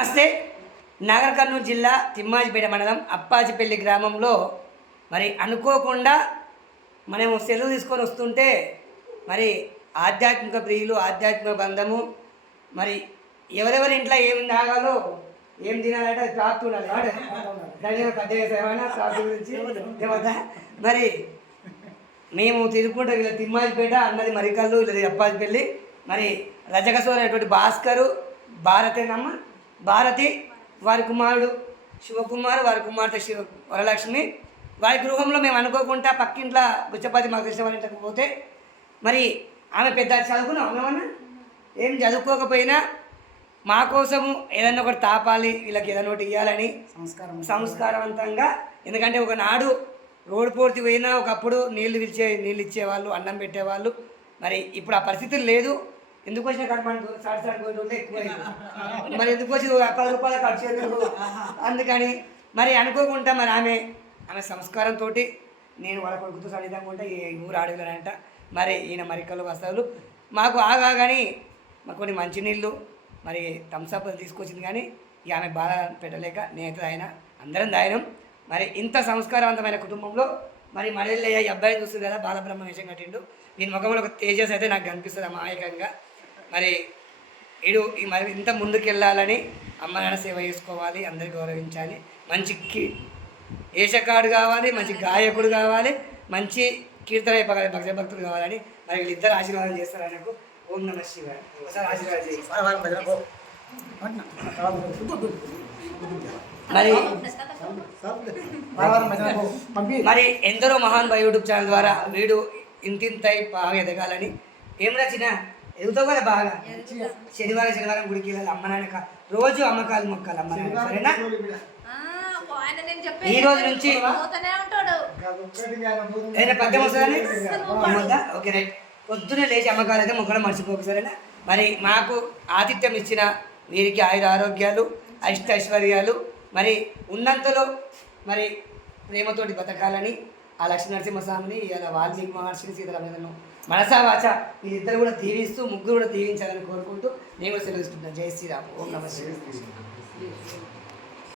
నమస్తే. నాగర్ కర్నూలు జిల్లా తిమ్మాజిపేట మండలం అప్పాజిపల్లి గ్రామంలో మరి అనుకోకుండా మనము సెలవు తీసుకొని వస్తుంటే మరి ఆధ్యాత్మిక ప్రియులు ఆధ్యాత్మిక బంధము మరి ఎవరెవరి ఇంట్లో ఏం తాగాలో ఏం తినాలంటే అది ప్రాప్తి ఉండాలి. దాని ప్రాప్తి గురించి మరి మేము తిరుగుకుంటూ వీళ్ళ తిమ్మాజిపేట అన్నది మరికల్లు వీళ్ళది అప్పాజిపల్లి. మరి రజకసోనేటువంటి భాస్కరు భారతేనమ్మ భారతి వారి కుమారుడు శివకుమార్ వారి కుమార్తె శివ వరలక్ష్మి. వారి గృహంలో మేము అనుకోకుండా పక్కింట్లో బుచ్చపతి మాకు వారి ఇంటికి పోతే మరి ఆమె పెద్ద చదువుకున్నాం ఏమన్నా? ఏం చదువుకోకపోయినా మా కోసము ఏదన్నా ఒకటి తాపాలి వీళ్ళకి ఏదైనా ఒకటి ఇవ్వాలని సంస్కారం సంస్కారవంతంగా. ఎందుకంటే ఒకనాడు రోడ్డు పూర్తి పోయినా ఒకప్పుడు నీళ్ళు ఇచ్చే నీళ్ళు ఇచ్చేవాళ్ళు అన్నం పెట్టేవాళ్ళు. మరి ఇప్పుడు ఆ పరిస్థితులు లేదు. ఎందుకు వచ్చిన కడపండి సాటి సాటి పోయిన ఎక్కువ. మరి ఎందుకు వచ్చి పది రూపాయలు ఖర్చు ఎందుకు? అందుకని మరి అనుకోకుండా మరి ఆమె ఆమె సంస్కారంతో నేను వాళ్ళ కొడుకుతో సన్నిధంగా ఉంటే ఈ ఊరు అడగలేనంట మరి ఈయన మరికల్లు వస్తారు మాకు ఆగాగాని మాకు కొన్ని మంచినీళ్ళు మరి థమ్స్అప్ తీసుకొచ్చింది కానీ ఆమె బాధ పెట్టలేక నేత ఆయన అందరం దాయనం మరి ఇంత సంస్కారవంతమైన కుటుంబంలో మరి మళ్ళీ అబ్బాయి చూస్తుంది కదా బాలబ్రహ్మ వేషం కట్టిండు. దీని ముఖంలో ఒక తేజస్ అయితే నాకు కనిపిస్తుంది అమాయకంగా. మరి ఇడు ఈ మరి ఇంత ముందుకు వెళ్ళాలని అమ్మ నాన్న సేవ చేసుకోవాలి అందరు గౌరవించాలి. మంచి కీ ఏషకాడు కావాలి మంచి గాయకుడు కావాలి మంచి కీర్తన భక్త భక్తుడు కావాలని మరి వీళ్ళిద్దరు ఆశీర్వాదం చేస్తారు ఆయనకు ఓం నమ శివాయ. ఒకసారి ఆశీర్వాదం మరి మరి ఎందరో మహాన్ భాయ్ యూట్యూబ్ ఛానల్ ద్వారా వీడు ఇంతింతై బాగా ఎదగాలని. ఏం రచన ఎదుగుతావు కదా బాగా. శనివారం శనివారం గుడికి వెళ్ళాలి. అమ్మ నాన్న కా- రోజు అమ్మకాలు మొక్కాలి అమ్మ నాన్న. సరేనా? ఈ రోజు నుంచి ఏదైనా పద్యం? Okay right. పొద్దునే లేచి అమ్మకాలు అయితే మొక్కడం మర్చిపోకు సరేనా? మరి మాకు ఆతిథ్యం ఇచ్చిన వీరికి ఆయుర ఆరోగ్యాలు అష్ట ఐశ్వర్యాలు మరి ఉన్నంతలో మరి ప్రేమతోటి బతకాలని ఆ లక్ష్మీ నరసింహస్వామిని ఇలా వాల్మీకి మహర్షిని సీతారామను మనసా వాచ. వీరిద్దరు కూడా దీవిస్తూ ముగ్గురు కూడా దీవించాలని కోరుకుంటూ నేను కూడా జై శ్రీరామ్. ఓం నమ